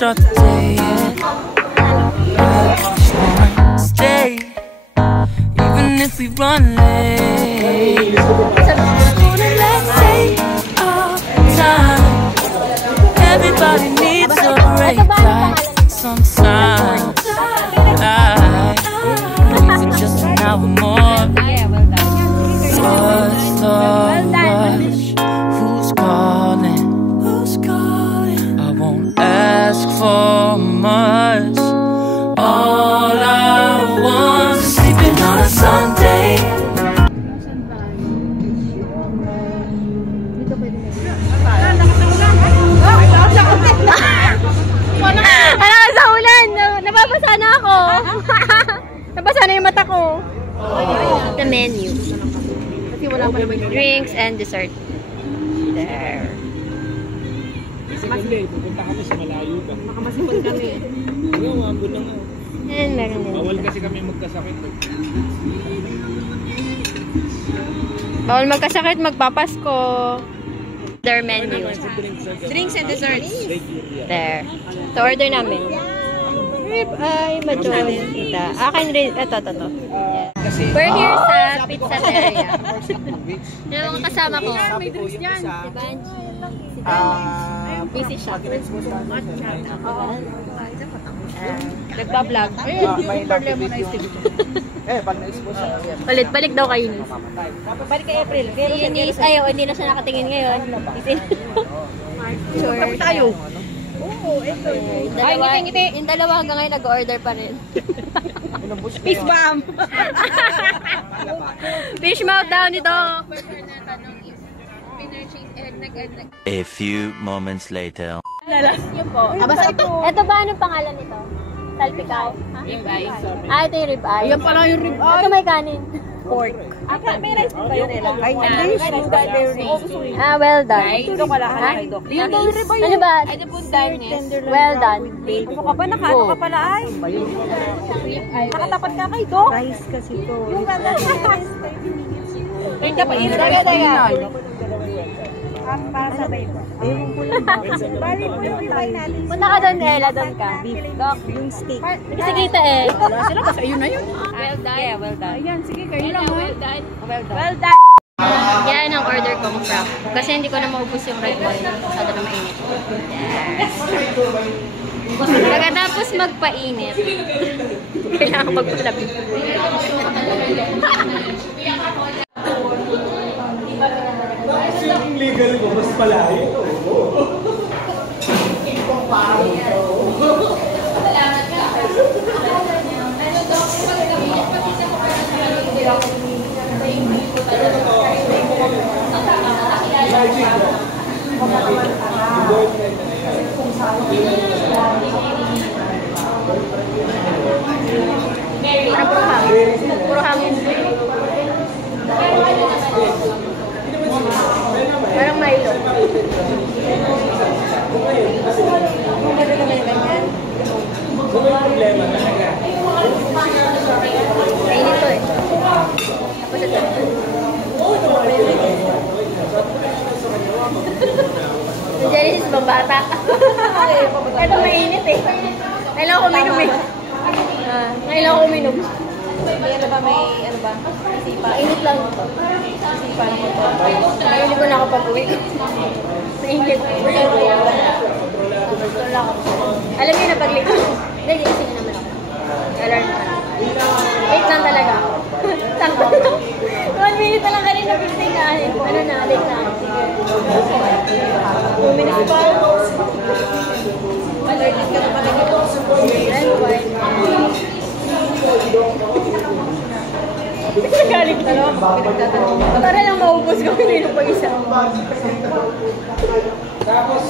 start the day yet. I just wanna stay, even if we run late. Just gonna let's take our time. Everybody needs a break, right? Sometimes even just an hour more. What's the rush? Who's calling? I won't ask for much. All I want is sleeping on a Sunday. Ano sa ulan? Nababasa na ako. Nabasa na yung mata ko. The menu. Kasi wala pa naman drinks and dessert. There. Pupunta kami sa malayo pa. Makamasipon kami. Ayaw, wabon lang ako. And meron din. Bawal kasi kami magkasakit. Bawal magkasakit, magpapasko. Their menu. Drinks and desserts. There. So, order namin. Rib eye, majoy, kita. Akin rin. Ito. We're here sa Pizzeria. Yung mga kasama ko. May drinks dyan. Busy siya. Nagpa-vlog. May problema na isip. Pag na-expose siya. Balik daw kayo. Balik kay April. Inis. Ayaw, hindi na siya nakatingin ngayon. Sure. Kami tayo. Oo, ito. Yung dalawa hanggang ngayon nag-order pa rin. Peace bomb. Fish mouth down ito. A few moments later. Basta ito. Ito ba? Anong pangalan nito? Salpicao? Rib eye. Ito yung rib eye. Yan pala yung rib eye. Ito may kanin. Pork. May rice ba yun nila? Ay, well done. Ito ka lang. Yung rib eye. Ano ba? Ano po darkness? Well done. Ano ka ba? Nakaano ka pala ay? Nakatapat ka kay Do? Rice kasi to. Yung well done. Yung dapat i-try. Para sabay ko. Bali po yung ribay natin. Punta ka doon, Ella. Doon ka. Yung steak. Sige kita eh. Wala sila kasi ayun na yun. Well done. Yeah, well done. Ayan, sige kayo lang ha. Well done. Well done. Yan ang order kong frap. Kasi hindi ko na maubos yung red wine. Masyado na mainit. Yes. Pagkatapos magpainit, kailangan magpalabig. Yung legal mo, mas palayo. Puro hangin. Parang Milo. Mainit to eh. Tapos ito. Yung Genesis bang bata? Ito mainit eh. Kailangan ko uminom eh. Kailangan ko uminom. Ano ba may, ano ba? Isipan. Mainit lang. Isipan mo to. Ngayon hindi ko na kapag-uwi. Mainit. Alam niyo na pag-late. Hindi, gising naman ako. Alarm ka. Late lang talaga ako. Sakto. 1 minute na lang kanina 15 na. Ano na, late na ako. 2 minutes pa. Allergic ka na pala dito. Nagalit na lang. Para lang maubos ko, hindi na pag-isa. Tapos,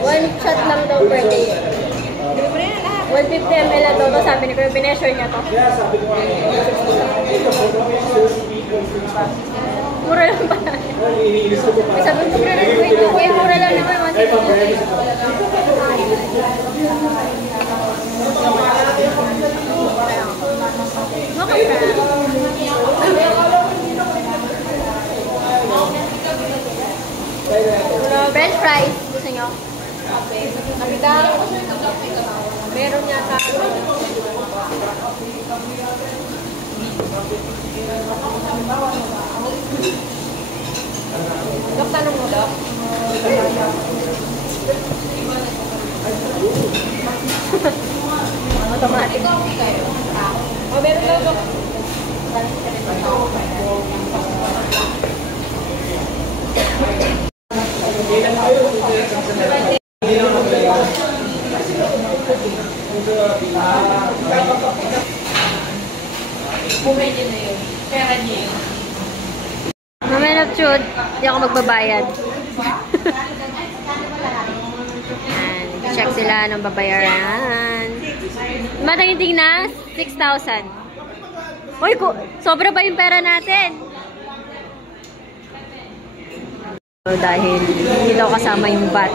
One shot lang daw per day. 150 ml na daw. Sabi ni Kuya, pineasure niya to. Mura lang ba? Sabi ko, Kuya, mura lang naman. 150. French fries. Gusto nyo? Meron yata. Dok, tanong mo, Dok? Automatic. Oh, meron daw, Dok. Mamaya na shoot, hindi ako magbabayad. Check sila ng babayaran. Mataging na, 6,000. Uy, sobra ba yung pera natin? Dahil hindi daw kasama yung VAT.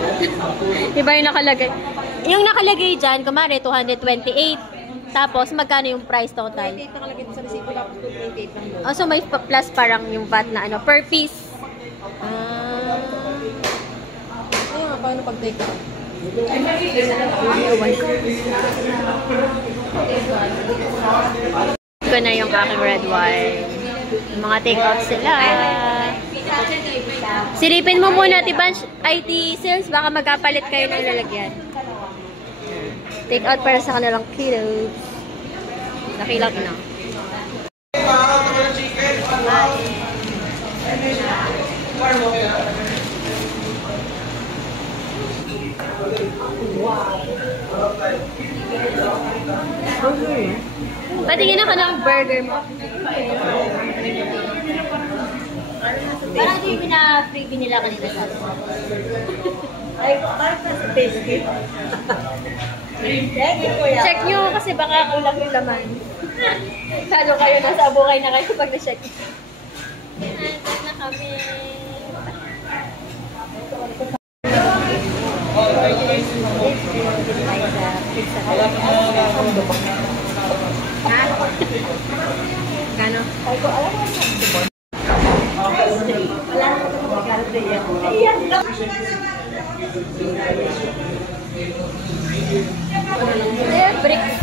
Diba yung nakalagay? Yung nakalagay dyan, kumari, 228. Tapos, magkano yung price total? 28 nakalagay sa resibo, tapos 228 lang doon. Oh, so may plus parang yung VAT na ano, per piece. Ayun, paano pag-take out? Ito na yung aking red wine. Mga take-out sila. Silipin mo muna, Tibanch, IT sales, baka magkapalit kayo ng lalagyan. Take-out para sa kanilang kilos. Nakilang na. Patingin ako ng burger mo. Parang ito yung pina-freebie nila kanina sa Ay, parang nasa biscuit. check nyo kasi baka kulang yung laman. Lalo kayo, nasa abukay na kayo pag na-check. Nandun na kami. Gano? Bricks.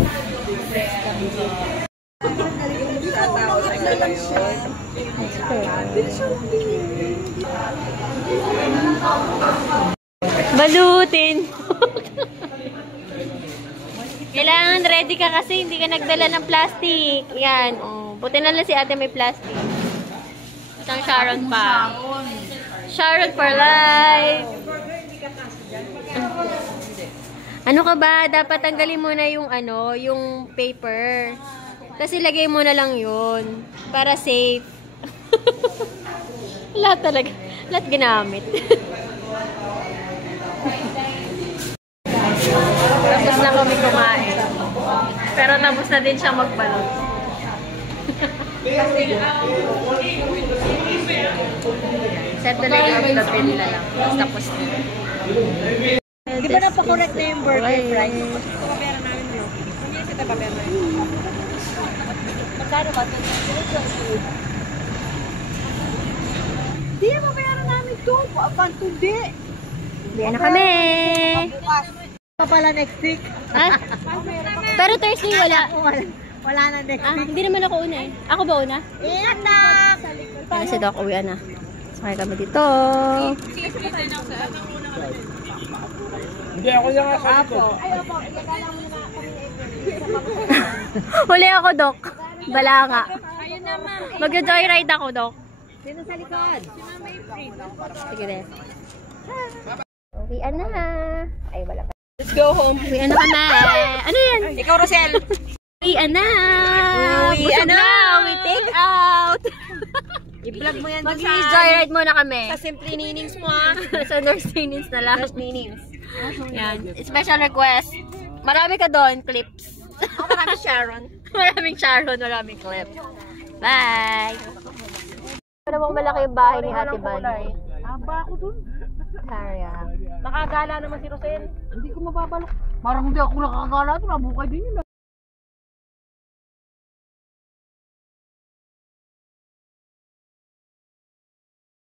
Balutin. Kailangan ready ka kasi hindi ka nagdala ng plastic. Yan. Oh. Buti na lang si ate may plastic. Isang Sharon pa. Sharon for life. Ano ka ba? Dapat tanggalin mo na yung ano, yung paper. Kasi lagay mo na lang yun. Para safe. Lahat talaga. Lahat ginamit. Tapos na kami kumain. Pero tapos na din siya magbalot. Set na lang yung gabi nila lang. Tapos na. Di ba napakorek na yung burger price? Papabayaran namin yun. Hindi yung kita papabayaran yun. Magkano ba? Hindi, papayaran namin ito. Pantundi. Hindi na kami. Bukas. Pa pala next week. Ah? Pero Thursday wala. Wala na next week. Hindi naman ako una eh. Ako ba una? Ingat na! Ano si Doc, uwi na. Sakay kami dito. Hindi ako yung nasa likod. Huli ako, Doc. Bala nga. Mag-joyride ako, Doc. Sino sa likod? Sige rin. Uwian na. Ay, wala pa. Let's go home. Uwian na kami. Ano yan? Ikaw, Rosel. Uwian na. Uwian Busog na. We take out. I-vlog mo yan Mag-joyride muna kami. sa Simply Ninings mo, ha? Sa Nurse Ninings na lang. Nurse Ninings. Yan. Special request. Marami ka doon, clips. Marami Sharon. Maraming Sharon, maraming clips. Bye! Ano bang malaki yung bahay ni Ate Ban? Haba ako dun. Sayang. Nakagala naman si Rosel. Hindi ko mababalok. Parang hindi ako nakakagala ito. Nabukay din yun.